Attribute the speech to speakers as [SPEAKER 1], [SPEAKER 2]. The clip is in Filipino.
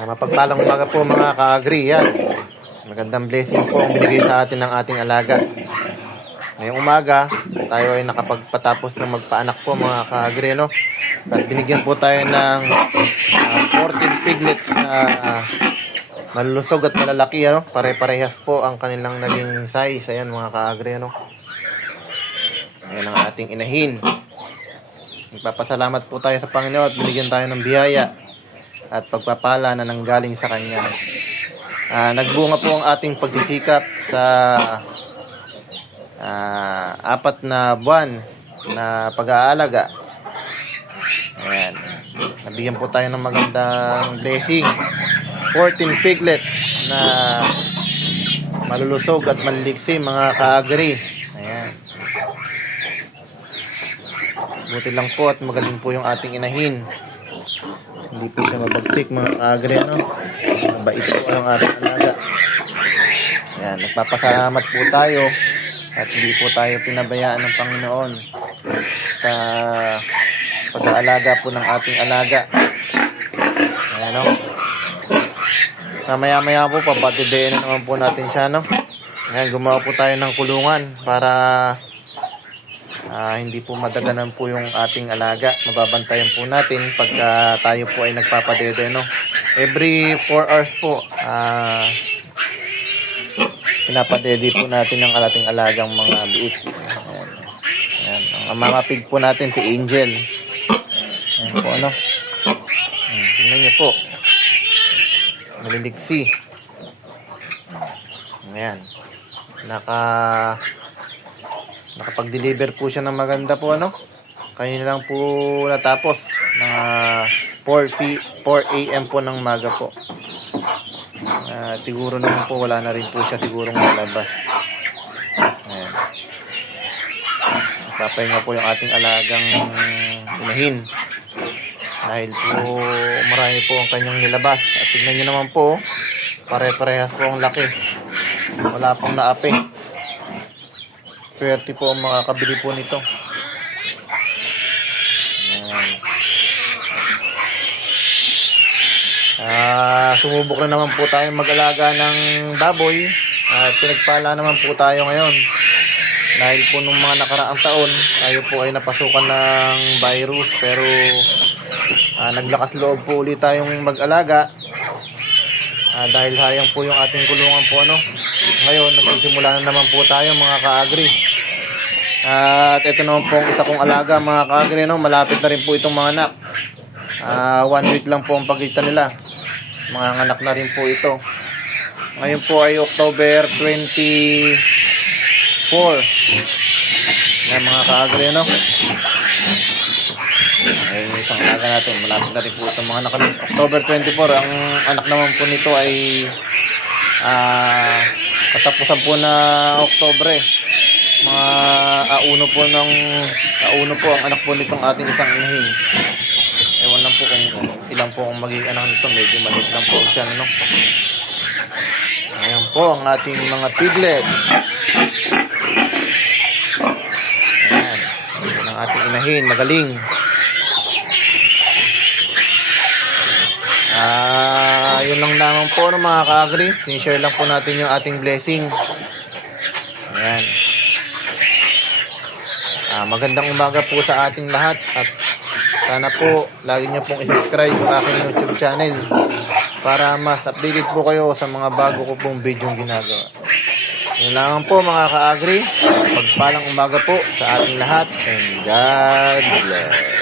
[SPEAKER 1] Ah, mapagpalang umaga po mga ka-agri yan. Magandang blessing po ang binigay sa atin ng ating alaga. Ngayong umaga, tayo ay nakapagpatapos ng magpaanak po mga ka-agri, no? At binigyan po tayo ng ah, 14 piglets na ah, malulusog at malalaki, ano? Pare-parehas po ang kanilang naging size. Ayan mga ka-agri, ano? Ayan ang ating inahin. Nagpapasalamat po tayo sa Panginoon at binigyan tayo ng biyaya at pagpapala na nanggaling sa Kanya. Ah, nagbunga po ang ating pagsisikap sa ah, apat na buwan na pag-aalaga. Ayan. Nabigyan po tayo ng magandang blessing. 14 piglets na malulusog at maliliksi mga kaagri. Ayan. Buti lang po at magaling po yung ating inahin. Hindi po siya mabagsik mga kaagri, no? Mabait po ang ating alaga. Ayan, nagpapasalamat po tayo at hindi po tayo pinabayaan ng Panginoon sa pag-aalaga po ng ating alaga. Ayan, no? Mamaya-maya po, papatidayin na naman po natin siya, no? Ayan, gumawa po tayo ng kulungan para Ah, hindi po madaganan po yung ating alaga. Mababantayan po natin pagka tayo po ay nagpapadede, no? Every 4 hours po, ah, pinapadede po natin ang ating alagang mga biik. Ayan. Ayan. Ang mama pig po natin, si Angel. Ayan po, ano? Ayan, tingnan niyo po. Maliliksi. Ayan. Naka nakapag-deliver po siya ng maganda po ano? Kanina lang po natapos mga 4 p 4 AM po ng maga po. Ah, siguro naman po wala na rin po siya sigurong malabas ayan. Papahinga po yung ating alagang inahin. Dahil po marami po ang kanyang nilabas. At tignan nyo naman po pare-parehas po ang laki. Wala pong naapi Swerte po ang mga kabili po nito. Ayan. Ah, sumubok na naman po tayo mag-alaga ng baboy. At pinagpala naman po tayo ngayon. Dahil po nung mga nakaraang taon, tayo po ay napasukan ng virus. Pero ah, naglakas loob po ulit tayong mag-alaga. Ah, dahil sayang po yung ating kulungan po ano. Ngayon, nagsisimula na naman po tayo mga ka-agri. At ito naman po ang isa kong alaga mga ka-agri. No? Malapit na rin po itong mga anak. Ah, one week lang po ang pagitan nila. Mga anak na rin po ito. Ngayon po ay October 24. Yan mga ka-agri. No? Ay, isang alaga natin. Malapit na rin po itong mga anak. October 24. Ang anak naman po nito ay ah katapusan po na Oktobre. Mga auno po ng auno po ang anak po nitong ating isang inahin. Ewan lang po kung ilang po ang magiging anak nito. Medyo maliit lang po siya, ano? Ayan po ang ating mga piglet. Ayan ang ating inahin. Magaling. Ah, yun lang naman po no, mga ka-agri. Sinishare lang po natin yung ating blessing. Ayan. Ah, magandang umaga po sa ating lahat at sana po lagi niyo pong i-subscribe yung aking YouTube channel para mas updated po kayo sa mga bago ko pong video ginagawa. Yun lang po mga ka-agri. Pagpalang umaga po sa ating lahat and God bless.